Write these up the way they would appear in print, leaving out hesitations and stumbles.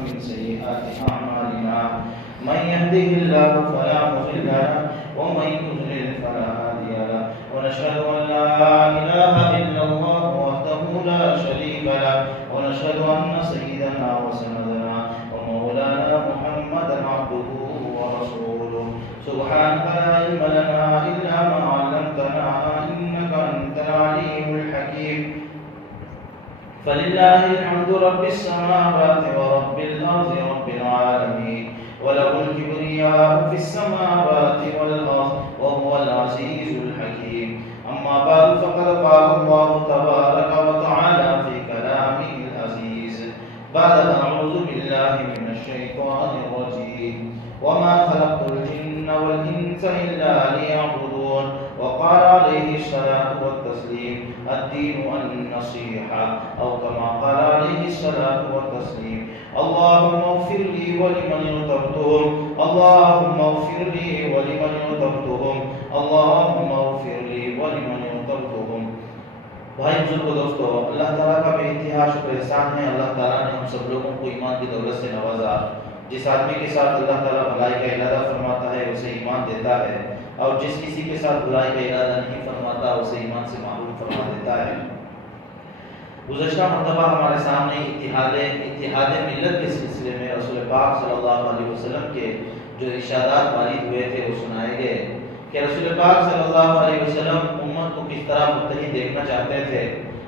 من سيئات أعمالنا من يهده الله فلا مضل له ومن يضلل فلا هادي له ونشهد أن لا إله إلا الله وحده لا شريك له ونشهد أن سيدنا وسندنا ومولانا محمدا عبده ورسوله سبحانك لا علم لنا إلا ما علمتنا إنك أنت العليم الحكيم فلله الحمد رب السماوات ورب الأرض رب العالمين وله الكبرياء في السماوات والأرض وهو العزيز الحكيم أما بعد فقد قال الله تبارك وتعالى في كلامه العزيز بعد أعوذ بالله من الشيطان الرجيم وما خلقت الجن والإنس إلا ليعبدون وقال عليه الصلاة والتسليم الدين النصيحة أو كما قال عليه الصلاة والتسليم اللهم اغفر لي ولمن اغتبتهم اللهم اغفر لي ولمن اغتبتهم اللهم اغفر لي ولمن اغتبتهم بھائی بزرگ دوستو، اللہ تعالیٰ کا بے انتہا شکر احسان ہے۔ اللہ تعالیٰ نے ہم سب لوگوں کو ایمان کی دولت سے نوازا۔ جس آدمی کے ساتھ اللہ تعالیٰ بھلائی کا ارادہ فرماتا ہے اسے ایمان دیتا ہے، اور جس کسی کے ساتھ برائی کا ارادہ نہیں فرماتا اسے ایمان سے محروم فرما دیتا ہے۔ گزشتہ مرتبہ ہمارے سامنے اتحاد ملت کے سلسلے میں رسول پاک صلی اللہ علیہ وسلم کے جو ارشادات وارد ہوئے تھے وہ سنائے گئے کہ رسول پاک صلی اللہ علیہ وسلم امت کو کس طرح متحد دیکھنا چاہتے تھے،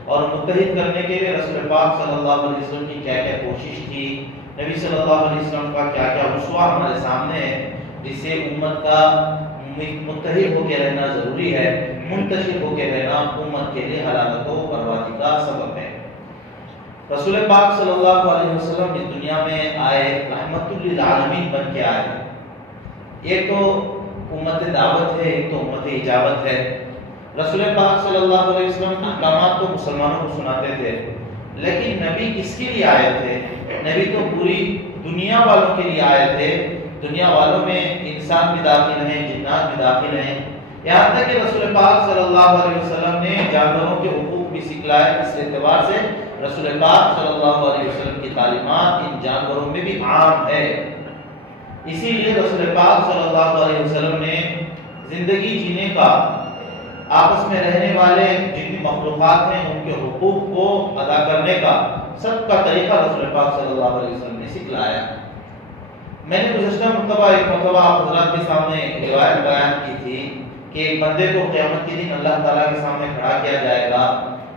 اور متحد کرنے کے لیے رسول پاک صلی اللہ علیہ وسلم کی کیا کیا کوشش تھی، نبی صلی اللہ علیہ وسلم کا کیا کیا اسوہ ہمارے سامنے ہے جس سے امت کا متحد ہو کے رہنا ضروری ہے، منتشر ہو کے رہنا امت کے لیے ہلاکت و بربادی کا سبب ہے۔ رسول پاک صلی اللہ علیہ وسلم اس دنیا میں آئے رحمت للعالمین بن کے آئے۔ ایک تو امت دعوت ہے، ایک تو امت اجابت ہے۔ رسول پاک صلی اللہ علیہ وسلم احکامات تو مسلمانوں کو سناتے تھے، لیکن نبی کس کے لیے آئے تھے؟ نبی تو پوری دنیا والوں کے لیے آئے تھے۔ دنیا والوں میں انسان بھی داخل ہیں، جنات بھی داخل ہیں، یہاں تک کہ رسول پاک صلی اللہ علیہ وسلم نے جانوروں کے حقوق بھی سکھلائے۔ اس اعتبار سے رسول پاک صلی اللہ علیہ وسلم کی تعلیمات ان جانوروں میں بھی عام ہے۔ اسی لیے رسول پاک صلی اللہ علیہ وسلم نے زندگی جینے کا، آپس میں رہنے والے جتنی مخلوقات ہیں ان کے حقوق کو ادا کرنے کا سب کا طریقہ رسول پاک صلی اللہ علیہ وسلم نے سکھلایا۔ میں نے گزشتہ ایک مرتبہ آپ حضرات کے سامنے روایت بیان کی تھی کہ ایک بندے کو قیامت کے دن اللہ تعالیٰ کے سامنے کھڑا کیا جائے گا،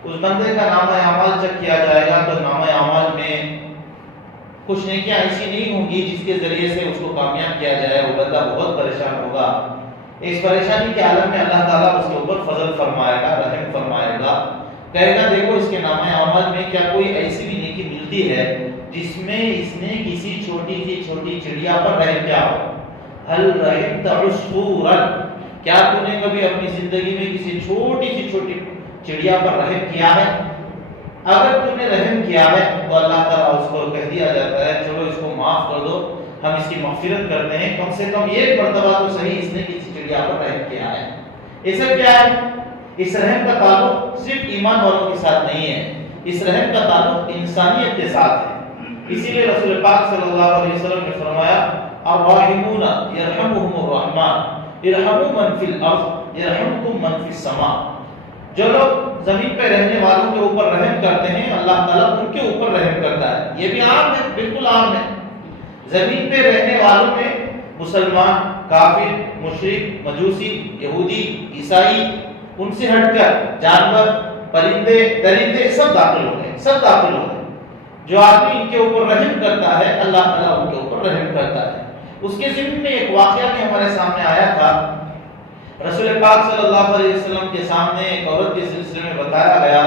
اس بندے کا نامہ اعمال چیک کیا جائے گا تو نامہ اعمال میں کچھ نیکیاں ایسی نہیں ہوں گی جس کے ذریعے سے اس کو کامیاب کیا جائے۔ وہ بندہ بہت پریشان ہوگا۔ اس پریشانی کے عالم میں اللہ تعالیٰ اس کے اوپر فضل فرمائے گا، رحم فرمائے گا، کہے گا دیکھو اس کے نامہ اعمال میں کیا کوئی ایسی بھی نیکی ملتی ہے جس میں اس نے کسی چھوٹی چڑیا پر رحم کیا ہو؟ ہل رحمت عصفورا، کیا تو نے کبھی اپنی زندگی میں کسی چھوٹی چڑیا پر رحم کیا ہے؟ اگر تو نے رحم کیا ہے تو اللہ تعالیٰ اس کو کہہ دیا جاتا ہے چلو اس کو معاف کر دو، ہم اس کی مغفرت کرتے ہیں، کم سے کم ایک مرتبہ تو صحیح اس نے کسی چڑیا پر رحم کیا ہے۔ اسے کیا ہے؟ اس رحم کا تعلق صرف ایمان والوں کے ساتھ نہیں ہے، اس رحم کا تعلق انسانیت کے ساتھ ہے۔ اسی لیے رسول پاک صلی اللہ علیہ وسلم نے فرمایا الراحمون یرحمهم الرحمن ارحموا من فی الارض یرحمکم من فی السماء، جو لوگ زمین پہ رہنے والوں کے اوپر رحم کرتے ہیں اللہ تعالیٰ ان کے اوپر رحم کرتا ہے۔ یہ بھی عام ہے، بالکل عام ہے۔ زمین پہ رہنے والوں میں مسلمان، کافر، مشرک، مجوسی، یہودی، عیسائی، ان سے ہٹ کر جانور، پرندے، درندے سب داخل ہو گئے۔ جو آدمی ان کے اوپر رحم کرتا ہے اللہ تعالیٰ ان کے اوپر رحم کرتا ہے۔ اس کے ضمن میں ایک واقعہ بھی ہمارے سامنے آیا تھا۔ رسول پاک صلی اللہ علیہ وسلم کے سامنے ایک عورت کے سلسلے میں بتایا گیا،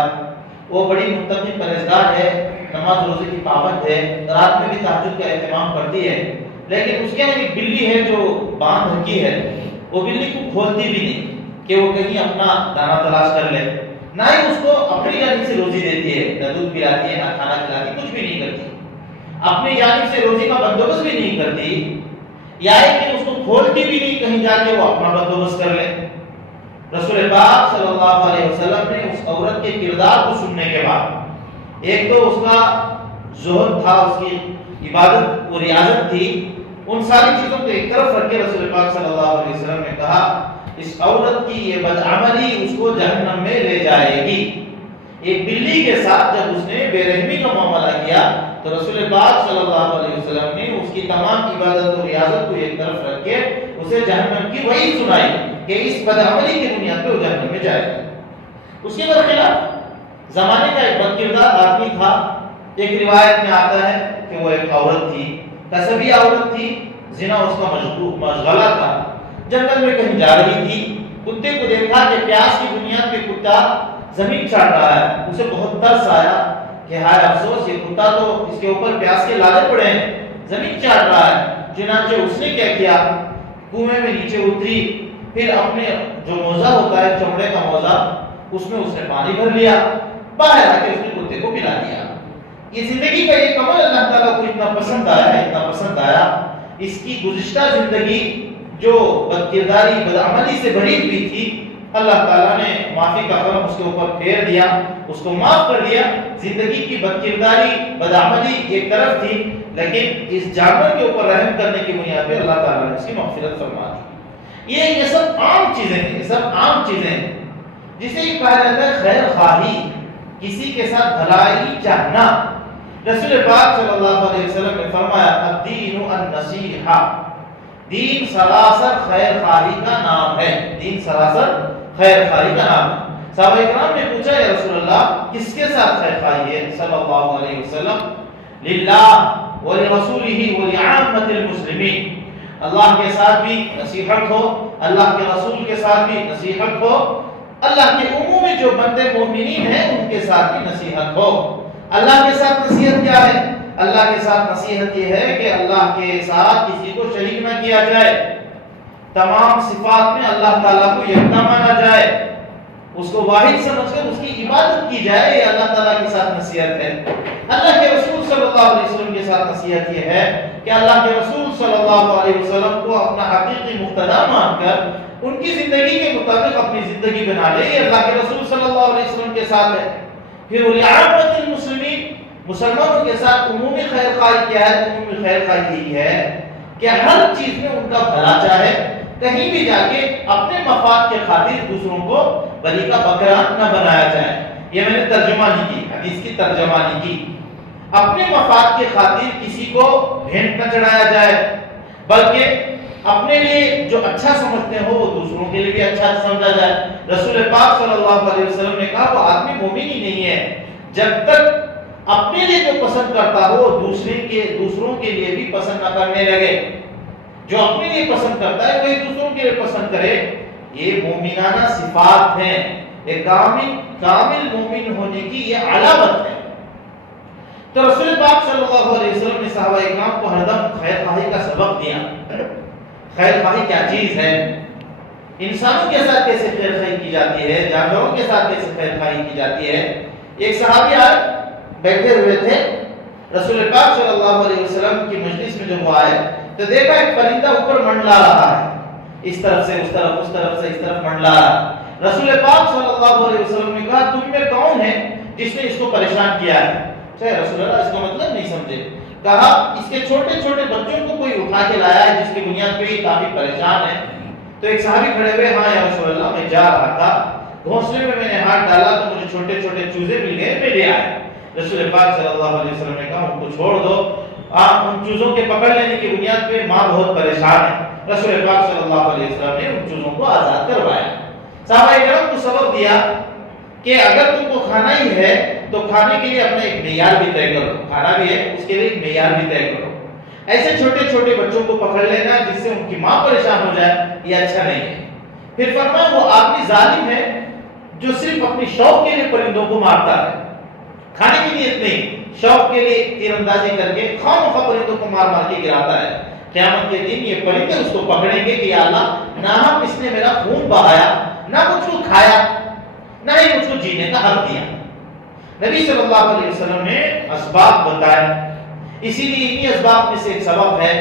وہ بڑی متقی پرہیزگار ہے، نماز روزے کی پابند ہے، رات میں بھی تہجد کا اہتمام کرتی ہے، لیکن اس کے یہاں ایک بلی ہے جو باندھ رکھی ہے، وہ بلی کو کھولتی بھی نہیں کہ وہ کہیں اپنا دانہ تلاش کر لے، نہ ہی اس کو اپنی جانب سے روزی دیتی ہے، نہ دودھ پلاتی ہے، نہ کھانا کھلاتی، کچھ بھی نہیں کرتی، اپنی جانب سے روزی کا بندوبست بھی نہیں کرتی، یا کہ اس کو کھولتی بھی نہیں کہیں جا کے وہ اپنا بندوبست کر لے۔ رسول پاک صلی اللہ علیہ وسلم نے اس عورت کے کردار کو سننے کے بعد، ایک تو اس کا زہد تھا، اس کی عبادت و ریاضت تھی، ان ساری چیزوں کو ایک طرف رکھ کے رسول پاک صلی اللہ علیہ وسلم نے کہا اس عورت کی یہ بدعملی اس کو جہنم میں لے جائے گی۔ ایک بلی کے ساتھ جب اس نے بے رحمی کا معاملہ کیا تو رسول پاک صلی اللہ علیہ وسلم نے اس کی تمام عبادت و ریاضت کو ایک طرف رکھ کے اسے جہنم کی وہی سنائی کہ اس بدعملی کی بنیاد پہ وہ جہنم میں جائے گا۔ اس کے برخلاف زمانے کا ایک بد کردار آدمی تھا، ایک روایت میں آتا ہے کہ وہ ایک عورت تھی، کسبی عورت تھی، زنا اس کا مشغلہ تھا۔ جنگل میں کہیں جا رہی تھی، کتے کو دیکھا کہ پیاس کی بنیاد پہ کتا زمین چاٹ رہا ہے، اسے بہت ترس آیا کہ ہائے افسوس، یہ کتا تو اس کے اوپر پیاس کے لالے پڑے ہیں، زمین چاٹ رہا ہے۔ چنانچہ اس نے کیا کیا، کنویں میں نیچے اتری، پھر اپنے جو موزہ ہوتا ہے چمڑے کا موزہ، اس میں اس نے پانی بھر لیا، باہر آ کے اس نے کتے کو پلا دیا۔ یہ زندگی کا ایک عمل اللہ تعالیٰ کو اتنا پسند آیا ہے، اتنا پسند آیا، اس کی گزشتہ زندگی جو بد کرداری بدعملی سے بھری ہوئی تھی، اللہ تعالیٰ نے معافی کا کرم اس کے اوپر پھیر دیا، اس کو معاف کر دیا۔ زندگی کی بد کرداری بدعملی ایک طرف تھی، لیکن اس جانور کے اوپر رحم کرنے کی بنیاد پہ اللہ تعالیٰ نے اس کی مغفرت فرما دی۔ یہ سب عام چیزیں ہیں، یہ سب عام چیزیں ہیں، جسے کہا جاتا ہے خیر خواہی، کسی کے ساتھ بھلائی چاہنا۔ رسول پاک صلی اللہ علیہ وسلم نے فرمایا الدین النصیحہ، دین سراسر خیر خواہی کا نام ہے، دین سراسر خیر خواہی کا نام ہے۔ صحابہ کرام نے پوچھا یا رسول اللہ کس کے ساتھ خیر خواہی ہے؟ صلی اللہ علیہ وسلم للہ ولرسولہ ولعامۃ المسلمین، اللہ کے ساتھ بھی نصیحت ہو، اللہ کے رسول کے ساتھ بھی نصیحت ہو، اللہ کے عمومی جو بندے مومنین ہیں ان کے ساتھ بھی نصیحت ہو۔ اللہ کے ساتھ نصیحت کیا ہے؟ اللہ کے ساتھ نصیحت یہ ہے کہ اللہ کے ساتھ کسی کو شریک نہ کیا جائے، تمام صفات میں اللہ تعالیٰ کو یکتا مانا جائے، اس کو واحد سمجھ کر اس کی عبادت کی جائے، یہ اللہ تعالیٰ کے ساتھ نصیحت ہے۔ اللہ کے رسول صلی اللہ علیہ وسلم کے ساتھ نصیحت یہ ہے کہ اللہ کے رسول صلی اللہ علیہ وسلم کو اپنا حقیقی مقتدا مان کر ان کی زندگی کے مطابق اپنی زندگی بنا لے، یہ اللہ کے رسول صلی اللہ علیہ وسلم کے ساتھ ہے۔ پھر ولعامۃ المسلمین، مسلمانوں کے ساتھ عمومی خیر خواہی کیا ہے؟ عمومی خیر خواہی یہی ہے کہ ہر چیز میں ان کا بھلا چاہے، کہیں بھی جا کے اپنے مفاد کے خاطر دوسروں کو بلی کا بکرا نہ بنایا جائے۔ یہ میں نے ترجمہ نہیں کی، حدیث کی ترجمہ نہیں کی۔ اپنے مفاد کے خاطر کسی کو بھینٹ نہ چڑھایا جائے، بلکہ اپنے لیے جو اچھا سمجھتے ہو وہ دوسروں کے لیے بھی اچھا سمجھا جائے۔ رسول پاک صلی اللہ علیہ وسلم نے کہا وہ آدمی مومن ہی نہیں ہے جب تک اپنے لیے جو پسند کرتا ہو دوسروں کے لیے بھی پسند نہ کرنے لگے۔ جو اپنے لیے پسند کرتا ہے وہی دوسروں کے لیے پسند کرے۔ یہ مومنانہ صفات ہیں، ایک کامل مومن ہونے کی یہ علامت ہے۔ تو رسول پاک صلی اللہ علیہ وسلم نے صحابہ اکرام کو ہر دم خیر خواہی کا سبق دیا۔ خیر خواہی کیا چیز ہے؟ انسانوں کے ساتھ کیسے خیر خواہی کی جاتی ہے، جانوروں کے ساتھ کیسے خیر خواہی کی جاتی ہے۔ ایک صحابی آئے، بیٹھے ہوئے تھے، رسول پاک صلی اللہ علیہ وسلم کی مجلس میں جب وہ آئے تو دیکھا ایک پرندہ اوپر منڈلا رہا ہے، اس طرف سے اس طرف، اس طرف سے اس طرف منڈلا رہا ہے۔ رسول پاک صلی اللہ علیہ وسلم نے کہا تم میں کون ہے جس نے اس کو پریشان کیا ہے؟ رسول اللہ اس کا مطلب نہیں سمجھے، کہا اس کے چھوٹے چھوٹے بچوں کو کوئی اٹھا کے لایا ہے جس کی بنیاد پہ یہ کافی پریشان ہے۔ تو ایک صحابی کھڑے ہوئے، ہاں یا رسول اللہ میں جا رہا تھا، گھونسلے میں نے ہاتھ ڈالا تو مجھے چھوٹے چھوٹے چوزے مل گئے، میں لے آیا۔ رسول پاک صلی اللہ علیہ وسلم نے کہا ان کو چھوڑ دو، ان چوزوں کے پکڑ لینے کی بنیاد پہ ماں بہت پریشان ہے۔ رسول پاک صلی اللہ علیہ وسلم نے ان چوزوں کو آزاد کروایا۔ صحابہ کرام کو سبق دیا کہ اگر تم کو کھانا ہی ہے تو کھانے کے لیے اپنا ایک معیار بھی طے کرو، کھانا بھی ہے اس کے لیے ایک معیار بھی طے کرو۔ ایسے چھوٹے چھوٹے بچوں کو پکڑ لینا جس سے ان کی ماں پریشان ہو جائے یہ اچھا نہیں ہے۔ پھر فرمایا وہ آدمی ظالم ہے جو صرف اپنی شوق کے لیے پرندوں کو مارتا ہے، کھانے کی نیت نہیں، شوق کے لیے تیر اندازی کر کے خواہ پرندوں کو مار مار کے گراتا ہے۔ قیامت کے دن یہ پرندے اس کو پکڑیں گے کہ یا اللہ نہ اس نے میرا خون بہایا، نہ مجھ کو کھایا، نہ ہی مجھ کو جینے کا حق دیا۔ نبی صلی اللہ علیہ وسلم نے اسباب بتائے، اسی لیے انہی اسباب میں سے ایک سبب ہے،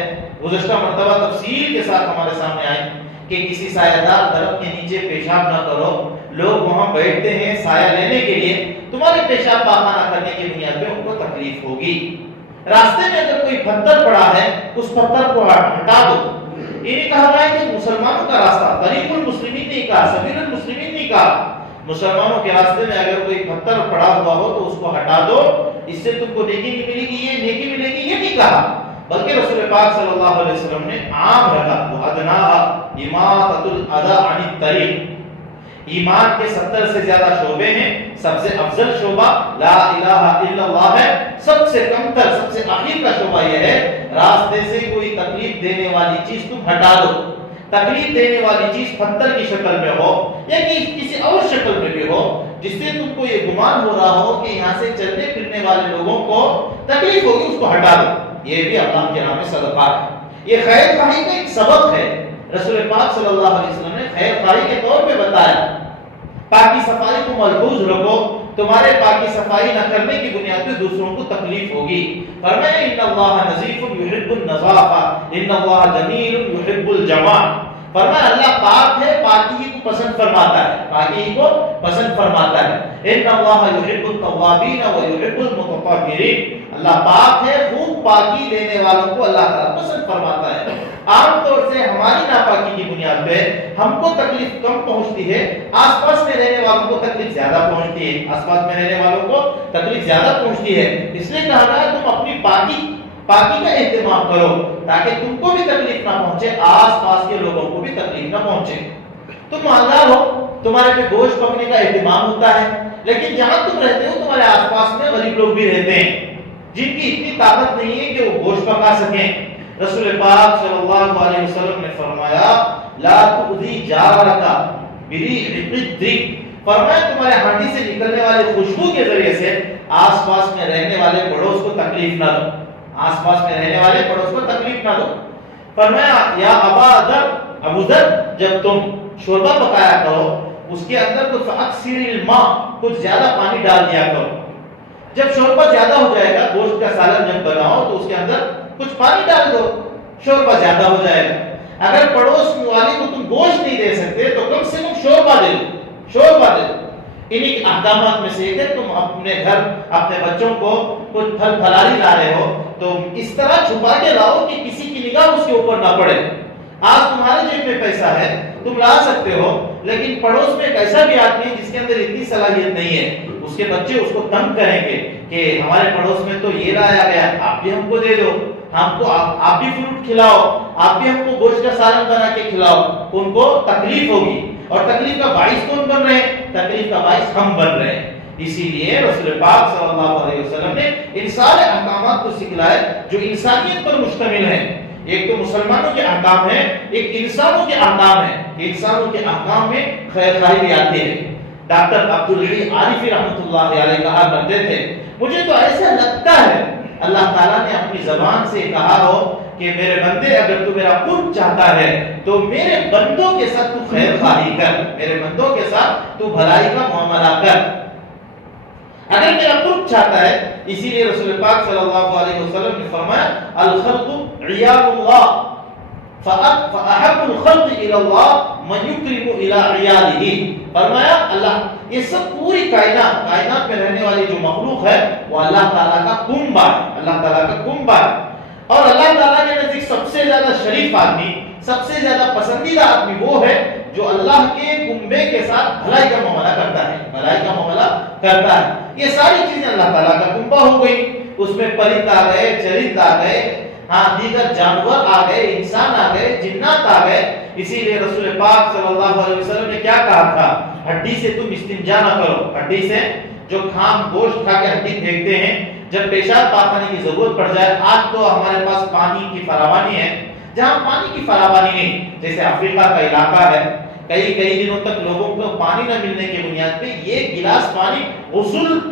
گزشتہ مرتبہ تفصیل کے ساتھ ہمارے سامنے آئے کہ کسی سایہ دار درخت کے نیچے پیشاب نہ کرو، لوگ وہاں بیٹھتے ہیں سایہ لینے کے لیے، تمہارے پیشاب پاخانہ کرنے کی بنیاد پہ ان کو تکلیف ہوگی۔ راستے میں اگر کوئی پتھر پڑا ہے اس پتھر کو ہٹا دو. یہ نہیں کہا گیا کہ مسلمانوں کا راستہ، طریق المسلمین نہیں کہا، سبیل المسلمین نہیں کہا. مسلمانوں کے راستے میں اگر کوئی پتھر پڑا ہوا ہو تو اس کو ہٹا دو، اس سے تم کو نیکی نہیں ملے گی، یہ نیکی ملے گی، یہ نہیں کہا. بلکہ رسول پاک صلی اللہ علیہ وسلم نے عام رکھا، وہ ادناها اماطۃ الاذى عن الطریق. ایمان کے 70 سے زیادہ شعبے ہیں، سب سے افضل شعبہ لا الہ الا اللہ ہے. سب سے کم تر، سب سے آخر کا شعبہ یہ ہے راستے سے کوئی تکلیف دینے والی چیز تم ہٹا دو. تکلیف دینے والی چیز پتھر کی شکل میں ہو یا کسی اور شکل میں بھی ہو، جس سے تم کو یہ گمان ہو رہا ہو کہ یہاں سے چلنے پھرنے والے لوگوں کو تکلیف ہوگی، اس کو ہٹا دو. یہ بھی اللہ کے نام میں صدقہ ہے. یہ خیر خواہی کا ایک سبق ہے. رسول پاک صلی اللہ علیہ وسلم نے خیر خواہی کے طور پہ بتایا پاکی صفائی کو ملحوظ رکھو، تمہارے پاکی صفائی نہ کرنے کی بنیاد پہ دوسروں کو تکلیف ہوگی. فرمایا ان اللہ نظیف یحب النظافہ ان اللہ جمیل یحب الجمال. فرمایا اللہ پاک ہے، پاکی کو پسند فرماتا ہے، پاکی کو پسند فرماتا ہے. ان اللہ یحب التوابین ویحب المتطہرین. اللہ پاک ہے، خوب پاکی لینے والوں کو اللہ تعالیٰ پسند فرماتا ہے. عام طور سے ہماری ناپاکی کی بنیاد پہ ہم کو تکلیف کم پہنچتی ہے، آس پاس میں رہنے والوں کو تکلیف زیادہ پہنچتی ہے، آس پاس میں رہنے والوں کو تکلیف زیادہ پہنچتی ہے. اس لیے کہا گیا تم اپنی پاکی کا اہتمام کرو تاکہ تم کو بھی تکلیف نہ پہنچے، آس پاس کے لوگوں کو بھی تکلیف نہ پہنچے. تم مالدار ہو، تمہارے پہ گوشت پکنے کا اہتمام ہوتا ہے، لیکن جہاں تم رہتے ہو تمہارے آس پاس میں غریب لوگ بھی رہتے ہیں جن کی اتنی طاقت نہیں ہے کہ وہ گوشت پکا سکیں. رسول پاک صلی اللہ علیہ وسلم نے فرمایا لا تؤذی جارک بریح قدرک. فرمایا تمہارے ہانڈی سے نکلنے والے خوشبو کے ذریعے سے آس پاس میں رہنے والے پڑوس کو تکلیف نہ دو، آس پاس میں رہنے والے پڑوس کو تکلیف نہ دو. فرمایا یا ابو ذر جب تم شوربہ پکایا کرو اس کے اندر تو فاکثر الماء، کچھ زیادہ پانی ڈال دیا کرو. جب شوربہ زیادہ ہو جائے گا، گوشت کا سالن جب بناؤ تو اس کے اندر کچھ پانی ڈال دو، شوربہ زیادہ ہو جائے گا. اگر پڑوس والے کو تم گوشت نہیں دے سکتے تو کم سے کم شوربہ دے دو، شوربہ دے دو. انہی احکامات میں سے ایک ہے تم اپنے گھر اپنے بچوں کو کچھ پھل پھلاری لا رہے ہو تو اس طرح چھپا کے لاؤ کہ کسی کی نگاہ اس کے اوپر نہ پڑے. آج تمہارے جیب میں پیسہ ہے تم لا سکتے ہو، لیکن پڑوس میں ایک ایسا بھی آدمی ہے جس کے اندر اتنی صلاحیت نہیں ہے، اس کے بچے اس کو تنگ کریں گے کہ ہمارے پڑوس میں تو یہ لایا گیا، آپ بھی ہم کو دے دو، ہم کو آپ بھی فروٹ کھلاؤ، آپ بھی ہم کو گوشت کا سالن بنا کے کھلاؤ. ان کو تکلیف ہوگی، اور تکلیف کا باعث کون بن رہے ہیں؟ تکلیف کا باعث ہم بن رہے ہیں. اسی لیے رسول پاک صلی اللہ علیہ وسلم نے ان سارے احکامات کو سکھلائے جو انسانیت پر مشتمل ہیں. ایک تو مسلمانوں کے احکام ہیں، ایک انسانوں کے احکام ہیں. انسانوں کے احکام میں خیر خواہی بھی آتی ہے. ڈاکٹر عبدالحی عارفی رحمۃ اللہ علیہ کہا کرتے تھے مجھے تو ایسا لگتا ہے اللہ تعالیٰ نے اپنی زبان سے کہا ہو کہ میرے بندے اگر تو میرا قرب چاہتا ہے تو میرے بندوں کے ساتھ تو خیر خواہی کر، میرے بندوں کے ساتھ تو بھلائی کا معاملہ کر، اگر میرا قرب چاہتا ہے. اسی لیے رسول پاک صلی اللہ علیہ وسلم نے فرمایا الخلق عیال اللہ فاحب الخلق الى اللہ من یکرم الى عیالہ. فرمایا اللہ یہ سب پوری کائنات میں رہنے والی جو مخلوق ہے وہ اللہ تعالیٰ کا کنبہ ہے، اللہ تعالیٰ کا کنبہ ہے. اور اللہ تعالیٰ کے نزدیک سب سے زیادہ شریف آدمی، سب سے زیادہ پسندیدہ آدمی وہ ہے جو اللہ کے کنبے کے ساتھ بھلائی کا معاملہ کرتا ہے، بھلائی کا معاملہ کرتا ہے. یہ ساری چیزیں اللہ تعالیٰ کا کنبہ ہو گئی. اس میں پرند آ گئے، چرند آ گئے، دیگر جانور آ گئے، انسان آ گئے، جنات آ گئے. اسی لیے رسول پاک صلی اللہ علیہ وسلم نے کیا کہا تھا؟ ہڈی سے تم استنجا نہ کرو. ہڈی سے جو کھام گوشت کھا کے ہڈی پھینکتے ہیں، جب پیشاب پاخانے کی ضرورت پڑ جائے، آج تو ہمارے پاس پانی کی فراوانی ہے، جہاں پانی کی فراوانی نہیں، جیسے افریقہ کا علاقہ ہے، کئی دنوں تک لوگوں کو پانی نہ ملنے کی بنیاد پہ یہ گلاس پانی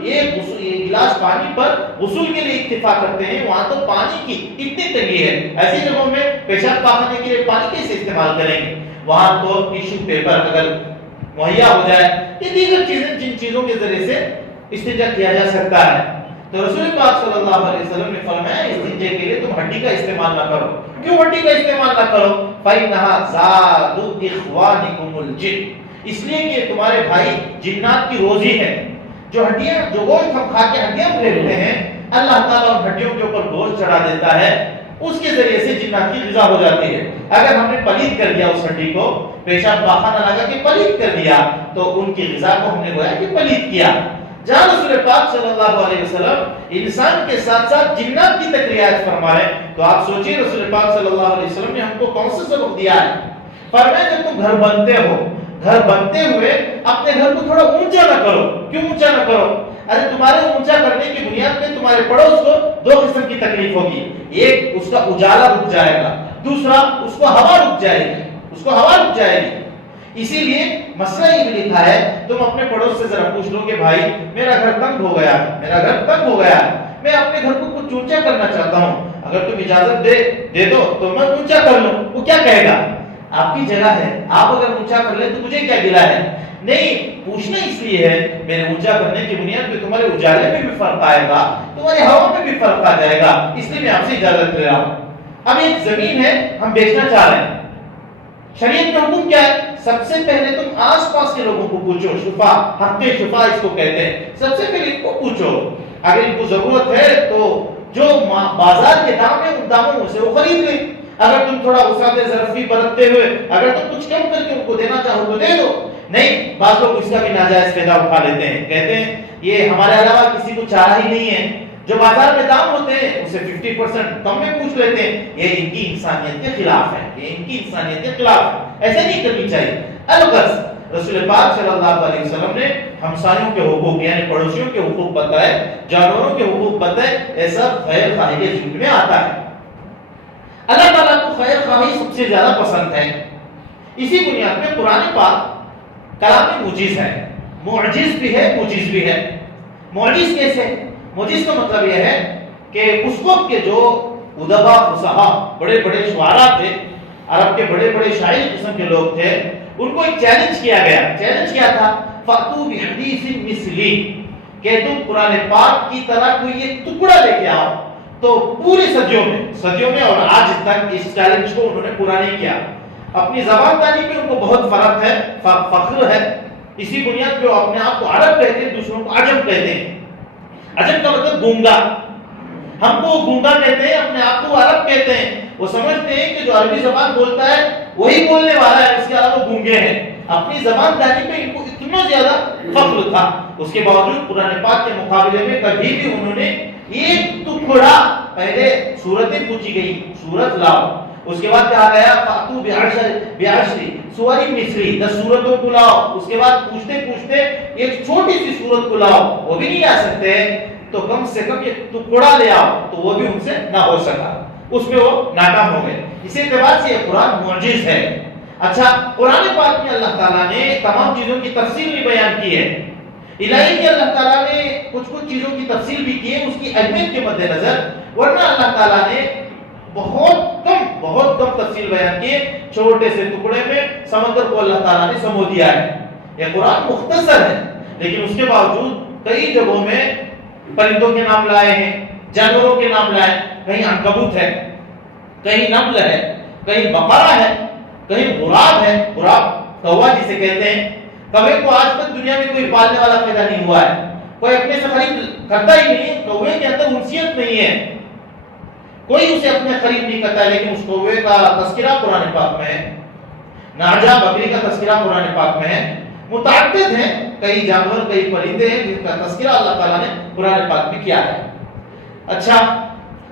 یہ گلاس پانی پر غسل کے لیے اتفاق کرتے ہیں. وہاں تو پانی کی اتنی تنگی ہے، ایسی جگہوں میں پیشاب پاخانے کے لیے پانی کیسے استعمال کریں گے؟ وہاں تو ٹیشو پیپر اگر مہیا ہو جائے، یہ دیگر چیزیں جن چیزوں کے ذریعے سے استنجا کیا جا سکتا ہے. تو رسول پاک صلی اللہ علیہ وسلم نے فرمایا استنجے کے لیے تم ہڈی کا استعمال نہ کرو. کیوں ہڈی کا استعمال نہ کرو؟ فَإِنَّهَا زَادُ إِخْوَانِكُمُ الْجِنِّ، اس لیے کہ تمہارے بھائی جنات کی روزی ہے. جو گوشت ہم کھا کے ہڈیاں پھینکتے ہیں، اللہ تعالیٰ ان ہڈیوں کے اوپر گوشت چڑھا دیتا ہے، اس کے ذریعے سے جنات کی غذا ہو جاتی ہے۔ اگر ہم نے پلید کر دیا اس ہڈی کو، پیشاب پاخانہ لگا کے پلید کر دیا، تو ان کی غذا کو ہم نے گویا کہ پلید کیا۔ جہاں رسول پاک صلی اللہ علیہ وسلم انسان کے ساتھ ساتھ جنات کی تک رعایت فرما رہے ہیں، تو آپ سوچئے رسول پاک صلی اللہ علیہ وسلم نے ہم کو کون سا سبق دیا ہے؟ فرمایا جب تم گھر بنتے ہو، گھر بنتے ہوئے اپنے گھر کو تھوڑا اونچا نہ کرو۔ کیوں اونچا نہ کرو؟ ارے تمہارے اونچا کرنے کی بنیاد پہ تمہارے پڑوس کو دو قسم کی تکلیف ہوگی، ایک اس کا اجالا رک جائے گا، دوسرا اس کو ہوا رک جائے گی، اس کو ہوا رک جائے گی۔ اسی لیے مسئلہ یہ بھی لکھا ہے، تم اپنے پڑوس سے ذرا پوچھ لو کہ بھائی میرا گھر تنگ ہو گیا ہے، میرا گھر تنگ ہو گیا ہے، میں اپنے گھر کو کچھ اونچا کرنا چاہتا ہوں، اگر تم اجازت دے دو تو میں اونچا کر لوں۔ وہ کیا کہے گا؟ آپ کی جگہ ہے، آپ اگر اونچا کر لیں تو مجھے کیا گلا ہے؟ نہیں، پوچھنا اس لیے ہے میرے اونچا کرنے کی بنیاد پہ تمہارے اجالے میں بھی فرق آئے گا، تمہاری ہوا میں بھی فرق آ جائے گا، اس لیے میں آپ سے اجازت لے رہا ہوں۔ اب ایک زمین ہے، ہم بیچنا چاہ رہے ہیں، شریعت کا حکم کیا ہے؟ سب سے پہلے تم آس پاس کے لوگوں کو پوچھو، شفا، حق شفا اس کو کہتے ہیں، سب سے پہلے ان کو پوچھو، اگر ان کو ضرورت ہے تو جو بازار کے دام ہے ان داموں سے وہ خرید لیں، اگر تم تھوڑا وسعت ظرفی برتتے ہوئے اگر تم کچھ کم کر کے ان کو دینا چاہو تو دے دو۔ نہیں، بعض لوگ اس کا بھی ناجائز فائدہ اٹھا لیتے ہیں، کہتے ہیں یہ ہمارے علاوہ کسی کو چاہا ہی نہیں ہے، جو بازار میں دام ہوتے ہیں اسے 50% کم میں پوچھ لیتے ہیں، یہ ان کی انسانیت کے خلاف ہے، یہ ان کی انسانیت کے خلاف ہے، ایسے نہیں کرنی چاہیے۔ الغرض رسول پاک صلی اللہ علیہ وسلم نے ہمسایوں کے حقوق یعنی پڑوسیوں کے حقوق بتائے، جانوروں کے حقوق بتائے، ایسا خیر خواہی کے ذمہ میں آتا ہے۔ اللہ تعالیٰ کو خیر خواہی سب سے زیادہ پسند ہے، اسی بنیاد پہ قرآن پاک کلام موجز ہے، معجز بھی ہے، موجز بھی ہے۔ معجز کیسے؟ معجز کا مطلب یہ ہے کہ اس وقت کے جو ادبا فصحا بڑے بڑے شعراء تھے، عرب کے بڑے بڑے شاعر قسم کے لوگ تھے، ان کو ایک چیلنج کیا گیا۔ چیلنج کیا تھا؟ فَأْتُوا بِحَدِيثٍ مِثْلِهِ، کہ تم قرآن پاک کی طرح کوئی ایک ٹکڑا لے کے آؤ۔ تو پوری صدیوں میں اور آج تک اس چیلنج کو انہوں نے پورا نہیں کیا۔ اپنی زبان دانی پہ ان کو بہت فرق ہے، فخر ہے، اسی بنیاد پہ وہ اپنے آپ کو عرب کہتے ہیں، دوسروں کو عجم کہتے ہیں۔ عجم کا مطلب گونگا، ہم کو گونگا کہتے ہیں، اپنے آپ کو عرب کہتے ہیں۔ وہ سمجھتے ہیں کہ جو عربی زبان بولتا ہے وہی بولنے والا ہے، اس کے علاوہ وہ گونگے ہیں۔ اپنی زبان دانی پہ ان کو اتنا زیادہ فخر تھا، اس کے باوجود قرآن پاک کے مقابلے میں کبھی بھی انہوں نے ایک ٹکڑا، پہلے سورتیں پوچھی گئی، سورت لاؤ، اس کے بعد کہا گیا فاتو بعشر سور مثلی، 10 سورتوں کو لاؤ، اس کے بعد پوچھتے پوچھتے ایک چھوٹی سی سورت کو لاؤ، وہ بھی نہیں آ سکتے تو کم سے کم ایک ٹکڑا لے آؤ، تو وہ بھی ان سے نہ ہو سکا، اس میں وہ ناکام ہو گئے۔ اسی اعتبار سے یہ قرآن معجز ہے۔ اچھا، قرآن پاک میں اللہ تعالیٰ نے تمام چیزوں کی تفصیل بھی بیان کی ہے، الہی کہ اللہ تعالیٰ نے کچھ چیزوں کی تفصیل بھی کی ہے اس کی اہمیت کے مد نظر، ورنہ اللہ تعالیٰ نے بہت کم تفصیل بیان کی ہے۔ چھوٹے سے ٹکڑے میں سمندر کو اللہ تعالیٰ نے سمو دیا ہے۔ یہ قرآن مختصر ہے، لیکن اس کے باوجود کئی جگہوں میں پرندوں کے نام لائے ہیں، جانوروں کے نام لائے، کہیں عنکبوت ہے، کہیں نمل ہے، کہیں بقرہ ہے، کہیں غراب ہے، غراب کوا جسے کہتے ہیں۔ کوے کو آج تک دنیا میں کوئی پالنے والا پیدا نہیں ہوا ہے، کوئی اپنے سے خرید کرتا ہی نہیں ہے، کوے کے اندر انسیت نہیں ہے، کوئی اسے اپنے خرید نہیں کرتا ہے، لیکن اس کوے کا تذکرہ قرآن پاک میں ہے، ناجا بکری کا تذکرہ قرآن پاک میں ہے، متعدد ہیں، کئی جانور کئی پرندے ہیں جن کا تذکرہ اللہ تعالیٰ نے قرآن پاک میں کیا ہے۔ اچھا،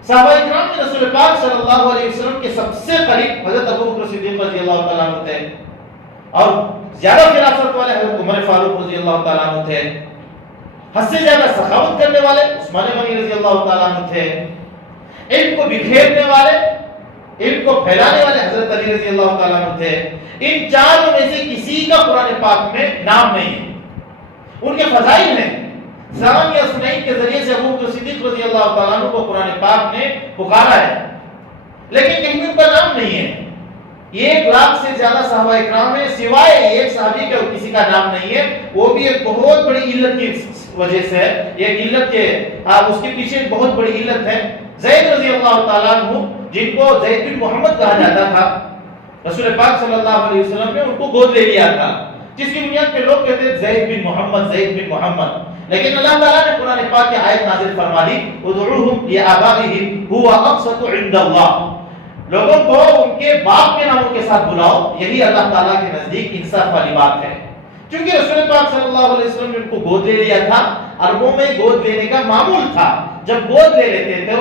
صحابہ اکرام نے رسول پاک صلی اللہ علیہ وسلم کے سب سے قریب حضرت ابوبکر صدیق رضی اللہ تعالیٰ عنہ تھے، اور زیادہ فراست والے حضرت عمر فاروق رضی اللہ تعالیٰ عنہ تھے، حد سے زیادہ سخاوت کرنے والے عثمان غنی رضی اللہ تعالیٰ عنہ تھے، علم کو بکھیرنے والے، علم کو پھیلانے والے حضرت علی رضی اللہ تعالیٰ عنہ تھے۔ ان چاروں میں سے کسی کا قرآن پاک میں نام نہیں ہے، ان کے فضائل ہیں، زمان یا سنائن کے ذریعے سے ابوبکر صدیق رضی اللہ تعالیٰ عنہ کو قرآن پاک نے پکارا ہے، لیکن کہیں ان کا نام نہیں ہے۔ 1 لاکھ سے زیادہ صحابہ اکرام ہیں، سوائے ایک صحابی کے کسی کا نام نہیں ہے، وہ بھی ایک بہت بڑی علت کی وجہ سے ہے، ایک علت کے اس کے پیچھے ایک بہت بڑی علت ہے۔ زید رضی اللہ تعالیٰ عنہ، جن کو زید بن محمد کہا جاتا تھا، رسول پاک صلی اللہ علیہ وسلم نے ان کو گود لے لیا تھا، جس کی بنیاد پہ لوگ کہتے ہیں زید بن محمد، زید بن محمد۔ لیکن اللہ تعالیٰ نے قرآن پاک کی آیت نازل فرما دی ادعوہم لآبائہم هو اقسط عند اللہ، لوگوں کو ان کے باپ کے ناموں کے ساتھ بلاؤ، یہی اللہ تعالیٰ کے نزدیک انصاف والی بات ہے۔ چونکہ رسول پاک صلی اللہ علیہ وسلم نے ان کو گود لے لیا تھا، عربوں میں گود لینے کا معمول تھا، جب گود لے لیتے تھے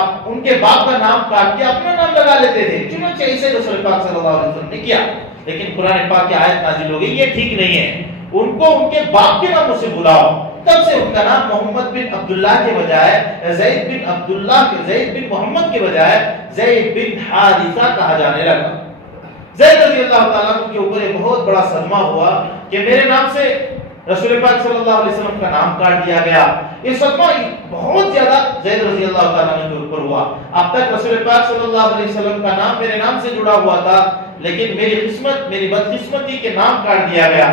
اب ان کے باپ کا نام کاٹ کے اپنا نام لگا لیتے تھے، چنانچہ اسے رسول پاک صلی اللہ علیہ وسلم نے کیا۔ لیکن قرآن پاک کی آیت نازل ہو گئی یہ ٹھیک نہیں ہے، ان کو ان کے باپ کے ناموں سے بلاؤ۔ تب سے ان کا نام محمد بن عبداللہ کے بجائے زید بن عبداللہ زید بن محمد کے بجائے زید بن حارثہ کہا جانے لگا۔ زید رضی اللہ تعالیٰ عنہ کے اوپر ایک بہت بڑا صدمہ ہوا کہ میرے نام سے رسول پاک صلی اللہ علیہ وسلم کا نام کاٹ دیا گیا۔ یہ صدمہ بہت زیادہ زید رضی اللہ تعالیٰ عنہ کے اوپر ہوا۔ اب تک رسول پاک صلی اللہ علیہ وسلم کا نام میرے نام سے جڑا ہوا تھا، لیکن میری قسمت، میری بدقسمتی کے نام کاٹ دیا گیا۔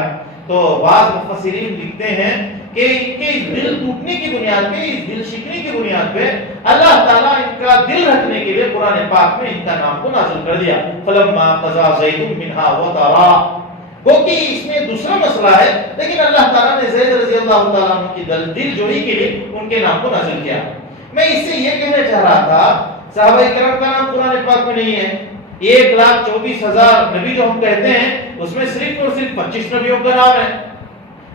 تو بعض مفسرین لکھتے ہیں کہ ان کے اس دل ٹوٹنے کی بنیاد پہ، اس دل شکنی کی بنیاد پہ اللہ تعالیٰ ان کا دل رکھنے کے لیے قرآن پاک میں ان کا نام کو نازل کر دیا۔ فلما قضى زید منها وطرا، وہ کہ اس میں دوسرا مسئلہ ہے، لیکن اللہ تعالیٰ نے زید رضی اللہ تعالیٰ عنہ کی دل جوئی کے لیے ان کے نام کو نازل کیا۔ میں اس سے یہ کہنا چاہ رہا تھا صحابہ کرام کا نام قرآن پاک میں نہیں ہے۔ 1,24,000 نبی جو ہم کہتے ہیں اس میں صرف اور صرف 25 نبیوں کا نام ہے۔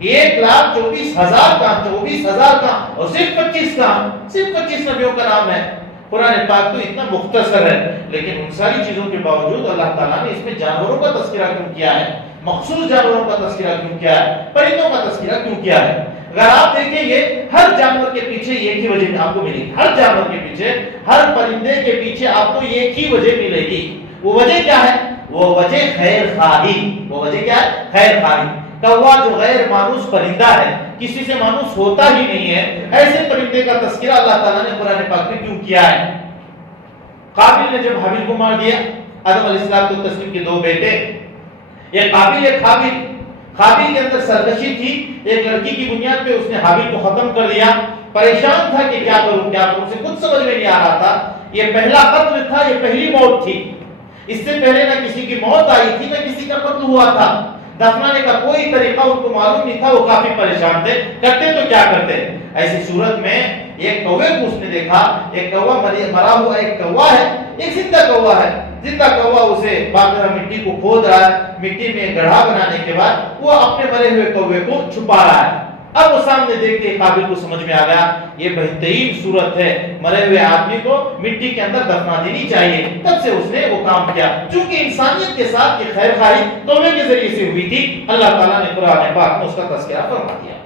1,24,000 کا 24,000 کا اور صرف 25 کا، صرف 25 نبیوں کا نام ہے۔ قرآن پاک تو اتنا مختصر ہے، لیکن ان ساری چیزوں کے باوجود اللہ تعالیٰ نے اس میں جانوروں کا تذکرہ کیوں کیا ہے، مخصوص جانوروں کا تذکرہ کیوں کیا ہے، پرندوں کا تذکرہ کیوں کیا ہے؟ اگر آپ دیکھیں گے ہر جانور کے پیچھے ایک ہی وجہ آپ کو ملے گی، ہر جانور کے پیچھے، ہر پرندے کے پیچھے آپ کو ایک ہی وجہ ملے گی۔ وہ وجہ کیا ہے؟ وہ وجہ خیر خواہی۔ وہ وجہ کیا ہے؟ خیر خواہی۔ کوا جو غیر مانوس پرندہ ہے، کسی سے مانوس ہوتا ہی نہیں ہے، ایسے پرندے کا تذکرہ اللہ تعالیٰ نے قرآن پاک میں کیوں کیا ہے؟ قابل نے جب حابیل کو مار دیا، آدم علیہ السلام کے دو بیٹے، ایک قابل ایک حابیل، قابل کے اندر سرکشی تھی، ایک لڑکی کی بنیاد پہ اس نے حابیل کو ختم کر دیا، پریشان تھا کہ کیا کروں کیا کروں، اسے کچھ سمجھ میں نہیں آ رہا تھا۔ یہ پہلا قتل تھا، یہ پہلی موت تھی، اس سے پہلے نہ کسی کی موت آئی تھی نہ کسی کا قتل ہوا تھا، دفنانے کا کوئی طریقہ ان کو معلوم نہیں تھا، وہ کافی پریشان تھے، کرتے تو کیا کرتے؟ ایسی صورت میں ایک کوے کو اس نے دیکھا، ایک کوا مرا ہوا ایک کوا ہے، ایک زندہ کوا ہے، زندہ کوا اسے باقاعدہ مٹی کو کھود رہا ہے، مٹی میں گڑھا بنانے کے بعد وہ اپنے مرے ہوئے کوے کو چھپا رہا ہے۔ اب وہ سامنے دیکھ کے قابل کو سمجھ میں آ گیا یہ بہترین صورت ہے، مرے ہوئے آدمی کو مٹی کے اندر دفنا دینی چاہیے۔ تب سے اس نے وہ کام کیا، چونکہ انسانیت کے ساتھ یہ خیر خواہی توبے کے ذریعے سے ہوئی تھی، اللہ تعالیٰ نے قرآن پاک میں اس کا تذکرہ فرما دیا۔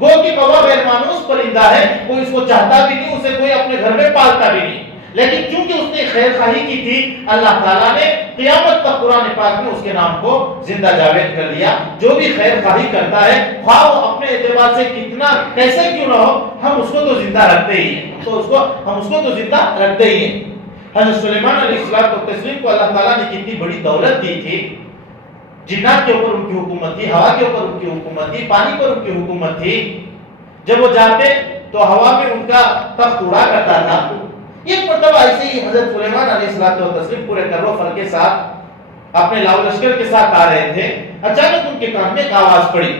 گو کہ کوا غیر مانوس پرندہ ہے، کوئی اس کو چاہتا بھی نہیں، اسے کوئی اپنے گھر میں پالتا بھی نہیں، لیکن چونکہ اس نے خیر خواہی کی تھی، اللہ تعالیٰ نے قیامت تک قرآن پاک میں اس کے نام کو زندہ جاوید کر دیا۔ جو بھی خیر خواہی کرتا ہے، خواہ وہ اپنے اعتبار سے کتنا کیسے کیوں نہ ہو، ہم اس کو تو زندہ رکھتے ہی ہیں، ہم اس کو تو زندہ رکھتے ہی ہیں۔ حضرت سلیمان علیہ السلام کو اللہ تعالیٰ نے کتنی بڑی دولت دی تھی، جنات کے اوپر ان کی حکومت تھی، ہوا کے اوپر ان کی حکومت تھی، پانی پر ان کی حکومت تھی۔ جب وہ جاتے تو ہوا میں ان کا تخت اڑا کرتا تھا۔ ایک مرتبہ ایسے ہی حضرت سلیمان علیہ السلام پورے کر و فر کے ساتھ اپنے لاؤ لشکر کے ساتھ آ رہے تھے، اچانک ان کے کان میں ایک آواز پڑی۔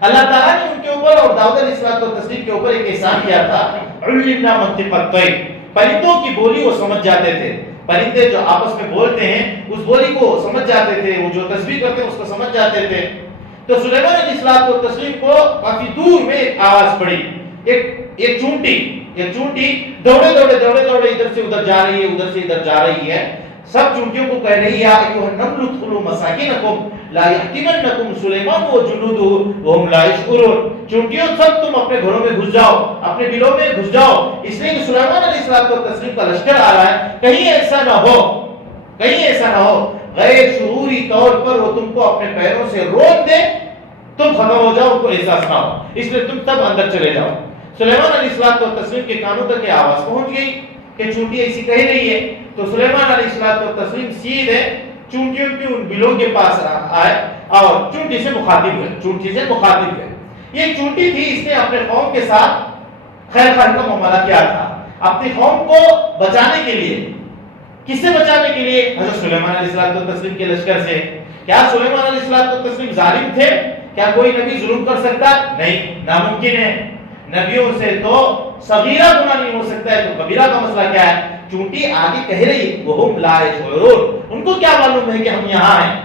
اللہ تعالیٰ نے ان کے اوپر اور داؤد علیہ السلام کے اوپر ایک احسان کیا تھا، علمنا منطق الطیر، پرندوں کی بولی وہ سمجھ جاتے تھے، پرندے جو آپس میں بولتے ہیں اس بولی کو سمجھ جاتے تھے، وہ جو تسبیح کرتے ہیں اس کو سمجھ جاتے تھے۔ تو سلیمان علیہ السلام کو کافی دور میں ایک آواز پڑی، ایک چونٹی دوڑے ادھر سے ادھر جا رہی ہے، ادھر سے ادھر جا رہی ہے، سب چونٹیوں کو کہہ رہی ہے ایھا النمل ادخلوا مساکنکم لا یحطمنکم سلیمان وجنودہ وهم لا یشعرون، چونٹیوں سب تم اپنے گھروں میں گھس جاؤ، اپنے بلوں میں گھس جاؤ، اس لیے کہ سلیمان علیہ السلام کا لشکر آ رہا ہے، کہیں ایسا نہ ہو غیر شعوری طور پر وہ تم کو اپنے پیروں سے روک دے، تم ختم ہو جاؤ، ان کو احساس نہ ہو، اس لیے تم تب اندر چلے جاؤ۔ سلیمان علیہ السلام کے کانوں تک یہ آواز پہنچ گئی کہ چونٹی ایسی کہہ رہی ہے، تو سلیمان علیہ السلام سیدھے چونٹیوں کی ان بلوں کے پاس آئے اور چونٹی سے مخاطب ہوئے۔ یہ چونٹی تھی، اس نے اپنے قوم کے ساتھ خیر خواہی کا معاملہ کیا تھا، اپنی قوم کو بچانے کے لیے۔ کس سے بچانے کے لیے؟ حضرت سلیمان علیہ السلام کے لشکر سے۔ کیا سلیمان علیہ السلام ظالم تھے؟ کیا کوئی نبی ظلم کر سکتا ہے؟ نہیں، ناممکن ہے. نبیوں سے تو صغیرہ گناہ نہیں ہو سکتا ہے، تو کبیرہ کا مسئلہ کیا ہے؟ چونٹی آگے کہہ رہی وہم لا یشعرون، ان کو کیا معلوم ہے کہ ہم یہاں ہیں؟